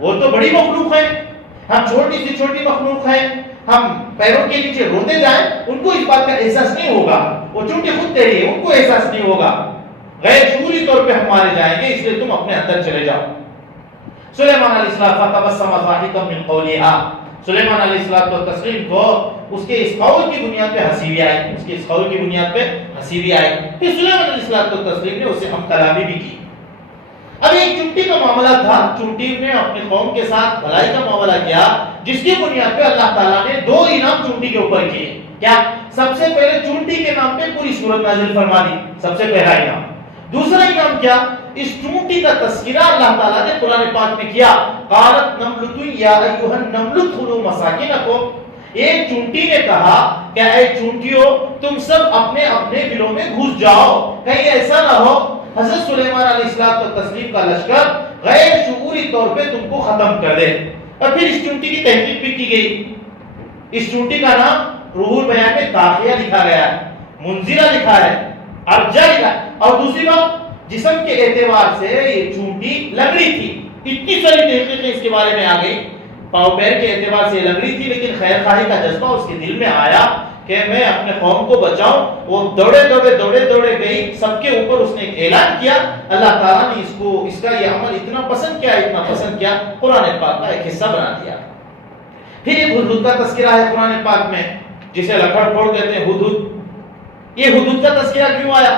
وہ تو بڑی مخلوق ہے، ہم چھوٹی سی چھوٹی مخلوق ہیں، ہم پیروں کے نیچے روتے جائیں، ان کو اس بات کا احساس نہیں ہوگا. وہ چونٹی خود کہہ رہی ہے، ان کو احساس نہیں ہوگا. غیر شعوری طور پہ ہم مارے جائیں گے، اس لیے تم اپنے اندر چلے جاؤ. سلیمان علیہ السلام فتبسم ضاحکا من قولها، سلیمان علیہ السلام تو تسلیم کو اس کے اس قول کی بنیاد پہ ہنسی بھی آئی، اس کے اس قول کی بنیاد پہ ہنسی بھی آئی. پھر سلیمان علیہ السلام تو تسلیم نے اسے ہم کلامی بھی کی. اب ایک چونٹی کا معاملہ تھا، چونٹی نے اپنی قوم کے ساتھ بھلائی کا معاملہ کیا، جس کی بنیاد پہ اللہ تعالیٰ نے 2 انعام چونٹی کے اوپر کیے. کیا؟ سب سے پہلے چونٹی کے نام پہ پوری سورت نازل فرما دی، سب سے پہلا انعام. دوسرا انعام کیا؟ اس چونٹی کا تذکرہ اللہ تعالیٰ نے قرآن پاک میں کیا. قالت نملۃ یا ایھا النمل ادخلوا مساکنکم، ایک چونٹی نے کہا کہ اے چونٹیوں تم سب اپنے اپنے بلوں میں گھس جاؤ، کہیں ایسا نہ ہو حضرت سلیمان علیہ السلام و تسلیم کا لشکر غیر شعوری طور پہ تم کو ختم کر دے. اور پھر اس چونٹی کی تحقیق بھی کی گئی. اس چونٹی کا نام روح البیان میں داخیہ لکھا گیا ہے، منذرہ لکھا ہے، ارجا لکھا ہے. اور دوسری بات، جسم کے اعتبار سے یہ چونٹی لنگڑی تھی. اتنی ساری تحقیقیں اس کے بارے میں آ گئی. پاؤں پیر کے اعتبار سے لنگڑی تھی، لیکن خیر خواہی کا جذبہ اس کے دل میں آیا کہ میں اپنے قوم کو بچاؤں. وہ دوڑے گئی، سب کے اوپر اس نے ایک اعلان کیا. اللہ تعالیٰ نے اس کا یہ عمل اتنا پسند کیا، قرآن پاک کا ایک حصہ بنا دیا. پھر ایک ہدہد کا تذکرہ ہے قرآن پاک میں، جسے لکڑ پھوڑ کہتے ہیں، ہدہد. یہ ہدہد کا تذکرہ کیوں آیا؟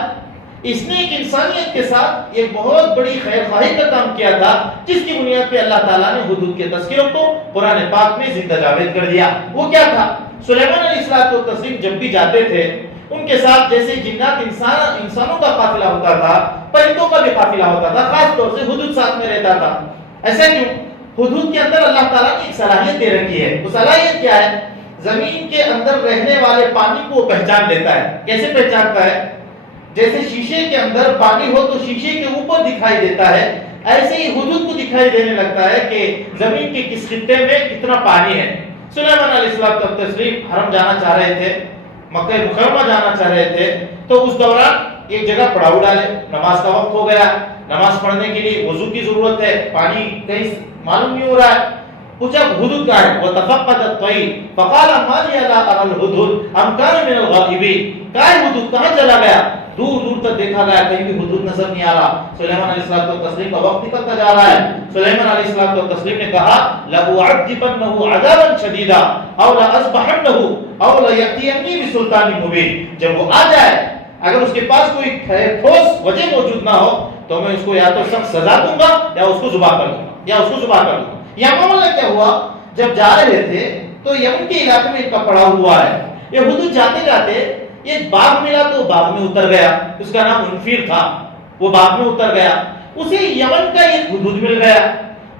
اس نے ایک انسانیت کے ساتھ ایک بہت بڑی خیر خواہی کا کام کیا تھا، جس کی بنیاد پہ اللہ تعالیٰ نے ہدہد کے تذکروں کو قرآن پاک میں زندہ جاوید کر دیا. وہ کیا تھا؟ سلیمان علیہ السلام و تسلیم جب بھی جاتے تھے، ان کے ساتھ جیسے جنات انسانوں کا قافلہ ہوتا تھا، پرندوں کا بھی قافلہ ہوتا تھا، خاص طور سے ہدہد ساتھ میں رہتا تھا. ایسا کیوں؟ ہدہد کے اندر اللہ تعالیٰ نے ایک صلاحیت دے رکھی ہے. وہ صلاحیت کیا ہے؟ زمین کے اندر رہنے والے پانی کو وہ پہچان لیتا ہے. کیسے پہچانتا ہے؟ جیسے شیشے کے اندر پانی ہو تو شیشے کے اوپر دکھائی دیتا ہے، ایسے ہی ہدہد کو دکھائی دینے لگتا ہے کہ زمین کے کس خطے میں کتنا پانی ہے. سلیمان علیہ السلام و تسلیم حرم جانا چاہ رہے تھے، مکہ مکرمہ جانا چاہ رہے تھے، تو اس دوران ایک جگہ پڑاؤ ڈالے. نماز کا وقت ہو گیا، نماز پڑھنے کے لیے وضو کی ضرورت ہے، پانی کہیں معلوم نہیں ہو رہا ہے. پوچھا ہدہد کہاں ہے؟ وتفقد الطير فقال ما لي لا ارى الهدهد ام كان من الغائبين. کہاں ہدہد؟ کہاں چلا گیا؟ دور دور تک دیکھا گیا، کہیں بھی ہدہد نظر نہیں آ رہا. سلیمان علیہ السلام و تسلیم کا وقت نکلتا جا رہا ہے. سلیمان علیہ السلام و تسلیم نے کہا لأعذبنه عذابا شديدا او لأذبحنه او ليأتيني بسلطان مبين. جب وہ آ جائے، اگر اس کے پاس کوئی ٹھوس وجہ موجود نہ ہو تو میں اس کو یا تو سخت سزا دوں گا یا اس کو ذبح کر دوں گا. یہاں معاملہ کیا ہوا؟ جب جا رہے تھے تو یمن کے علاقے میں ایک پڑاؤ ہوا ہے. یہ ہدہد جاتے جاتے ایک باغ ملا تو باغ میں اتر گیا. اس کا نام انفیر تھا. وہ باغ میں اتر گیا، اسے یمن کا ایک ہدہد مل گیا.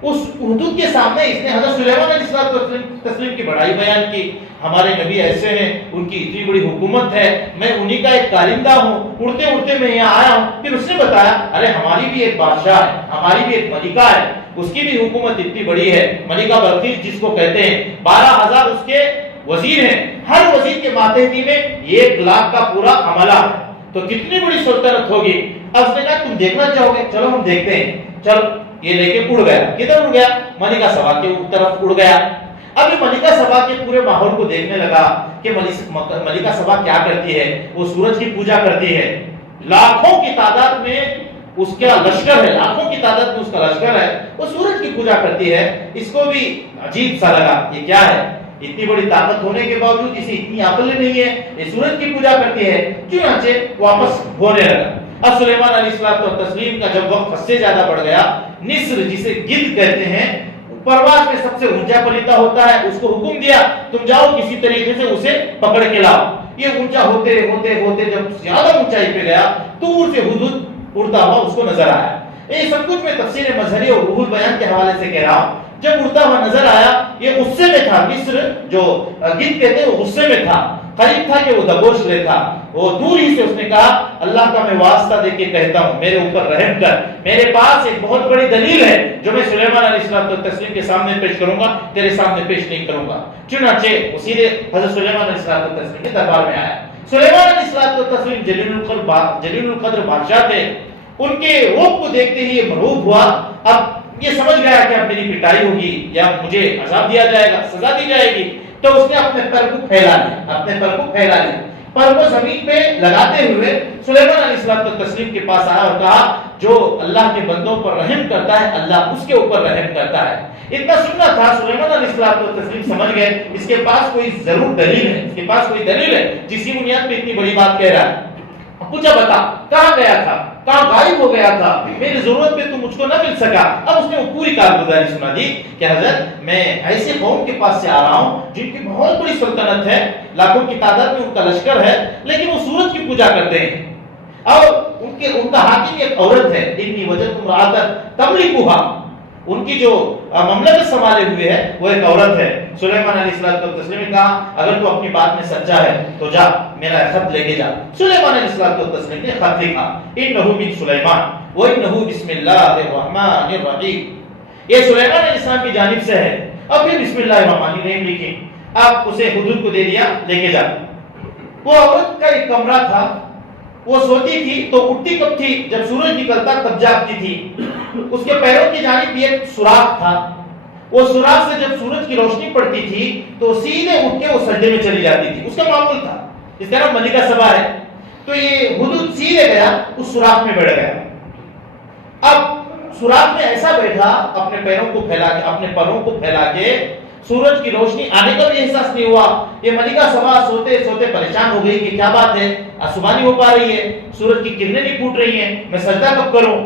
اس ہدہد کے سامنے اس نے حضرت سلیمان علیہ السلام تسلیم کی بڑائی بیان کی. ہمارے نبی ایسے ہیں، ان کی اتنی بڑی حکومت ہے، میں انہی کا ایک کارندہ ہوں، اڑتے اڑتے میں یہاں آیا ہوں. پھر اس نے بتایا ارے ہماری بھی ایک بادشاہ ہے، ہماری بھی ایک ملکہ ہے، اس کی بھی حکومت اتنی بڑی ہے، ملکہ بلقیس جس کو کہتے ہیں. 12,000 اس کے وزیر ہیں، ہر وزیر کے ماتحتی میں 1 لاکھ کا پورا عملہ ہے. تو کتنی بڑی سلطنت ہوگی. اب اس نے کہا تم دیکھنا چاہو گے؟ چلو ہم دیکھتے ہیں. چلو یہ لے کے اڑ گیا. کدھر اڑ گیا؟ ملکہ سبا کے طرف اڑ گیا. اب یہ ملکہ سبا کے پورے ماحول کو دیکھنے لگا کہ ملکہ سبا کیا کرتی ہے. وہ سورج کی پوجا کرتی ہے، لاکھوں کی تعداد میں اس کا لشکر ہے، لاکھوں کی تعداد میں اس کا لشکر ہے، وہ سورج کی پوجا کرتی ہے. اس کو بھی عجیب سا لگا، یہ کیا ہے؟ اتنی بڑی طاقت ہونے کے باوجود اسے اتنی عقل نہیں ہے، یہ سورج کی پوجا کرتی ہے. چنانچہ واپس ہونے لگا. اب سلیمان علیہ السلام و تسلیم کا جب وقت حد سے زیادہ بڑھ گیا، نسر جسے گدھ کہتے ہیں، پرواز میں سب سے اونچا پرندہ ہوتا ہے، اس کو حکم دیا تم جاؤ کسی طریقے سے اسے پکڑ کے لاؤ. یہ اونچا ہوتے ہوتے ہوتے جب زیادہ اونچائی پہ گیا، دور سے ہدہد اڑتا ہوا اس کو نظر آیا. یہ سب کچھ میں تفسیر مظہری اور روح البیان کے حوالے سے کہہ رہا ہوں. جب اڑتا ہوا نظر آیا، یہ غصے میں تھا. مصر جو گدھ کہتے ہیں وہ غصے میں تھا، قریب تھا کہ وہ دبوچ لے تھا. وہ دور ہی سے اس نے کہا اللہ کا میں واسطہ دے کے کہتا ہوں میرے اوپر رحم کر، میرے پاس ایک بہت بڑی دلیل ہے جو میں سلیمان علیہ السلام کے سامنے پیش کروں گا، تیرے سامنے پیش نہیں کروں گا۔ چنانچہ وہ سیدھے حضرت سلیمان علیہ السلام کے دربار میں آیا۔ سلیمان علیہ السلام جلیل القدر بادشاہ تھے، ان کے روپ کو دیکھتے ہی یہ مرعوب ہوا، اب یہ سمجھ گیا کہ اب میری پٹائی ہوگی یا مجھے عذاب دیا جائے گا، سزا دی جائے گی، تو اس نے اپنے پر کو پھیلا لیا، پر کو زمین پہ لگاتے ہوئے سلیمان علیہ السلام کے پاس آیا اور کہا جو اللہ کے بندوں پر رحم کرتا ہے اللہ اس کے اوپر رحم کرتا ہے۔ اتنا سننا تھا، سلیمان علیہ السلام سمجھ گئے اس کے پاس کوئی ضرور دلیل ہے، اس کے پاس کوئی دلیل ہے جس کی بنیاد پہ اتنی بڑی بات کہہ رہا ہے۔ پوچھا بتا کہاں گیا تھا، کہاں غائب ہو گیا تھا، میری ضرورت پہ تم مجھ کو نہ مل سکا۔ اب اس نے وہ پوری کارگزاری سنا دی کہ حضرت میں ایسے قوم کے پاس سے آ رہا ہوں جن کی بہت بڑی سلطنت ہے، لاکھوں کی تعداد میں ان کا لشکر ہے، لیکن وہ سورج کی پوجا کرتے ہیں اور ان کا حاکم ایک عورت ہے، اتنی وجہ تم راتر تملکوہا، ان کی جو مملکت سنبھالے ہوئے ہے وہ ایک عورت ہے۔ سلیمان علیہ السلام نے کہا اگر تو اپنی بات میں سچا ہے تو جا میرا خط لے کے جا۔ سلیمان علیہ السلام نے خط لکھا، انہ من سلیمان وانہ بسم اللہ الرحمن الرحیم، یہ سلیمان علیہ السلام کی جانب سے ہے، اور پھر بسم اللہ الرحمن الرحیم لکھی۔ آپ اسے حضور کو دے دیا، لے کے جا۔ وہ عورت کا ایک کمرہ تھا، وہ سوتی تھی تو اٹھتی کب تھی جب سورج نکلتا تب جاگتی تھی، اس کے پیروں کی جانب بھی ایک سوراخ تھا، وہ سوراخ سے جب سورج کی روشنی پڑتی تھی تو سیدھے اٹھ کے وہ سجدے میں چلی جاتی تھی، اس کا معمول تھا، اس کا نام ملکہ سبا ہے۔ تو یہ حدود سیدھے گیا اس سوراخ میں بیٹھ گیا، اب سوراخ میں ایسا بیٹھا اپنے پیروں کو پھیلا کے، اپنے پروں کو پھیلا کے، سورج کی روشنی آنے کا بھی احساس نہیں ہوا۔ یہ ملکہ سبا سوتے سوتے پریشان ہو گئی کہ کیا بات ہے، صبح نہیں ہو پا رہی ہے، سورج کی کرنیں نہیں پھوٹ رہی ہیں، میں سجدہ کب کروں؟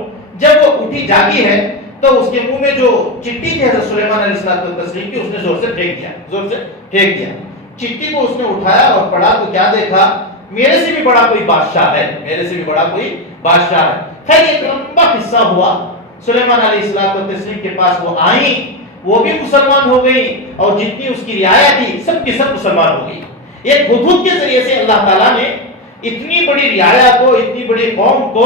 جب وہ اٹھی جاگی ہے تو اس کے منہ میں جو چٹی تھی حضرت سلیمان علیہ السلام کی، اس نے زور سے پھینک دیا، چٹی کو اس نے اٹھایا اور پڑھا تو کیا دیکھا، میرے سے بھی بڑا کوئی بادشاہ ہے، میرے سے بھی بڑا کوئی بادشاہ ہے۔ خیر ایک لمبا قصہ ہوا، سلیمان علیہ السلام کے پاس وہ آئیں، وہ بھی مسلمان ہو گئی اور جتنی اس کی رعایا تھی سب کی سب مسلمان ہو گئی۔ ایک حدود کے ذریعے سے اللہ تعالیٰ نے اتنی بڑی رعایا کو، اتنی بڑی قوم کو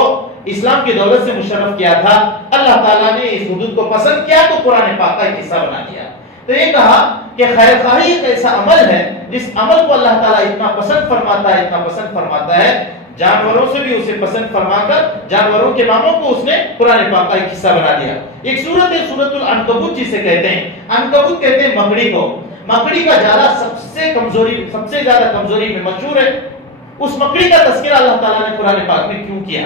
اسلام کی دولت سے مشرف کیا تھا۔ اللہ تعالیٰ نے اس حدود کو پسند کیا تو قرآن پاک کا ایک حصہ بنا دیا۔ تو یہ کہا کہ خیر خواہی ایک ایسا عمل ہے جس عمل کو اللہ تعالیٰ اتنا پسند فرماتا ہے، جانوروں سے بھی اسے پسند فرما کر جانوروں کے ناموں کو اس نے قرآن پاک کا ایک حصہ بنا دیا۔ ایک سورت ہے سورۃ العنکبوت جسے کہتے ہیں، عنکبوت کہتے ہیں مکڑی کو، مکڑی کا جالا سب سے زیادہ کمزوری میں مشہور ہے۔ اس مکڑی کا تذکرہ اللہ تعالیٰ نے قرآن پاک میں کیوں کیا؟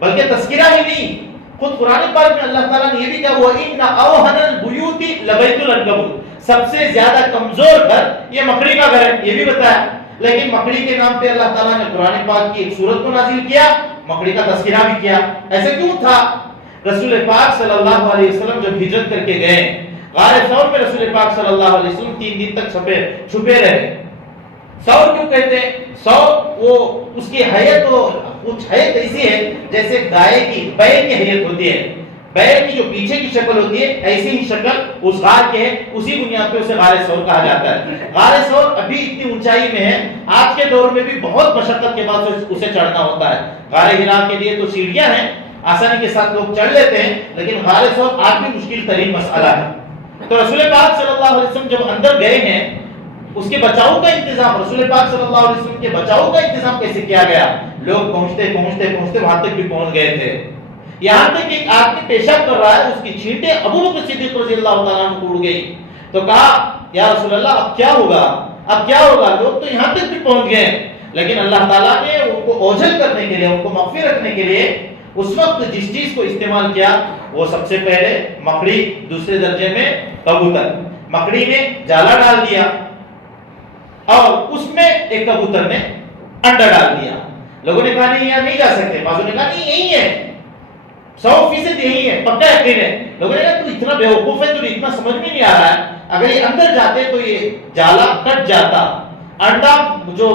بلکہ تذکرہ ہی نہیں، خود قرآن پاک میں اللہ تعالیٰ نے یہ بھی کہا وَإِنَّ أَوْهَنَ الْبُيُوتِ لَبَيْتُ الْعَنكَبُوتِ، سب سے زیادہ کمزور گھر یہ مکڑی کا گھر ہے، یہ بھی بتایا۔ لیکن مکڑی کے نام پہ اللہ تعالیٰ نے قرآن پاک کی ایک سورت کو نازل کیا، مکڑی کا تذکرہ بھی کیا۔ ایسے کیوں تھا؟ رسول پاک صلی اللہ علیہ وسلم جب ہجرت کر کے گئے غار ثور میں، رسول پاک صلی اللہ علیہ وسلم 3 دن تک چھپے رہے۔ ثور کیوں کہتے ہیں؟ ثور وہ اس کی حیت و کچھ حیت ایسی ہے جیسے گائے کی بیل کی حیت ہوتی ہے، بیل کی جو پیچھے کی شکل ہوتی ہے ایسی ہی شکل اس غار کے ہے، اسی بنیاد پہ اسے غار ثور کہا جاتا ہے۔ غار ثور ابھی اتنی اونچائی میں ہے، آج کے دور میں بھی بہت مشقت کے بعد اسے چڑھنا ہوتا ہے۔ غار ہرا کے لیے تو سیڑھیاں ہیں، آسانی کے ساتھ لوگ چڑھ لیتے ہیں، لیکن غار ثور آج بھی مشکل ترین مسئلہ ہے۔ تو رسول پاک صلی اللہ علیہ وسلم جب اندر گئے ہیں، اس کے بچاؤ کا انتظام، رسول پاک صلی اللہ علیہ وسلم کے بچاؤ کا انتظام کیسے کیا گیا؟ لوگ پہنچتے وہاں تک بھی پہنچ گئے تھے، یہاں تک ایک آدمی پیشاب کر رہا ہے، اس کی چھینٹیں ابو بکر صدیق رضی اللہ تعالیٰ عنہ کو اڑ گئی۔ تو کہا یا رسول اللہ اب کیا ہوگا؟ لوگ تو یہاں تک بھی پہنچ گئے، لیکن اللہ تعالیٰ نے ان کو اوجھل کرنے کے لیے، ان کو مخفی رکھنے کے لیے اس وقت جس چیز کو استعمال کیا وہ سب سے پہلے مکڑی، دوسرے درجے میں کبوتر۔ مکڑی نے جالا ڈال دیا اور اس میں ایک کبوتر نے انڈا ڈال دیا۔ لوگوں نے کہا نہیں یہاں نہیں جا سکتے، بعضوں نے کہا نہیں یہی ہے، 100% یہی ہے، پکا یقین ہے۔ لوگوں نے کہا تو اتنا بیوقوف ہے، تو اتنا سمجھ میں نہیں آ رہا ہے، اگر یہ اندر جاتے تو یہ جالا کٹ جاتا، انڈا جو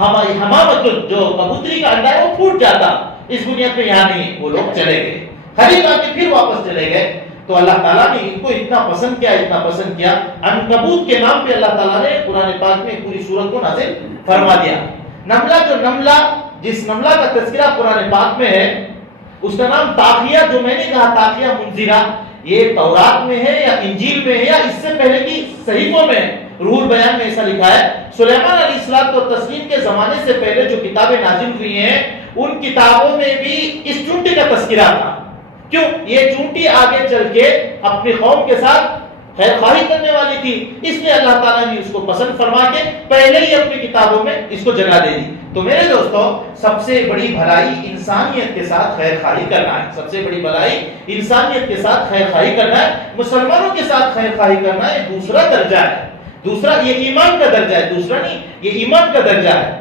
حمامت جو کبوتری کا انڈا ہے وہ پھوٹ جاتا، اس بنیاد پہ یہاں نہیں۔ وہ لوگ چلے گئے، خرید آ کے پھر واپس چلے گئے۔ تو اللہ تعالیٰ نے ان کو اتنا پسند کیا، عنکبوت کے نام پہ اللہ تعالیٰ نے قرآن پاک میں پوری سورت کو نازل فرما دیا۔ نملہ جو نملہ جس نملہ کا تذکرہ قرآن پاک میں ہے اس کا نام طاغیہ، جو میں نے کہا طاغیہ منذرہ، یہ تورات میں ہے یا انجیل میں ہے یا اس سے پہلے کی صحیفوں میں ہے؟ روح البیان میں ایسا لکھا ہے سلیمان علیہ السلام و تسلیم کے زمانے سے پہلے جو کتابیں نازل ہوئی ہیں ان کتابوں میں بھی اس چونٹی کا تذکرہ تھا. کیوں؟ یہ چونٹی آگے چل کے اپنی قوم کے ساتھ خیر خواہی کرنے والی تھی، اس لیے اللہ تعالیٰ نے اس کو پسند فرما کے پہلے ہی اپنی کتابوں میں اس کو جگہ دے دی. تو میرے دوستوں، سب سے بڑی بھلائی انسانیت کے ساتھ خیر خواہی کرنا ہے. سب سے بڑی بھلائی انسانیت کے ساتھ خیر خواہی کرنا ہے، مسلمانوں کے ساتھ خیر خواہی کرنا ہے. دوسرا درجہ ہے، دوسرا یہ ایمان کا درجہ ہے، دوسرا نہیں، یہ ایمان کا درجہ ہے.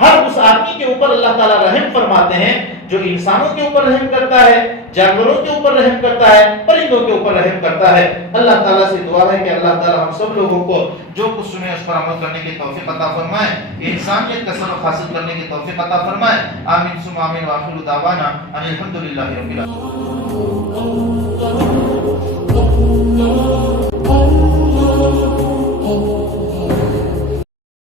ہر اس آدمی کے اوپر اللہ تعالیٰ رحم فرماتے ہیں جو انسانوں کے اوپر رحم کرتا ہے، جانوروں کے اوپر رحم کرتا ہے، پرندوں کے اوپر رحم کرتا ہے. اللہ تعالیٰ سے دعا ہے کہ اللہ تعالیٰ ہم سب لوگوں کو جو کچھ سنے اس پر عمل کرنے کی توفیق عطا فرمائے، انسانیت کا سبق حاصل کرنے کی توفیق عطا فرمائے. آمین ثم آمین. وآخر دعوانا ان الحمد للہ رب العالمین.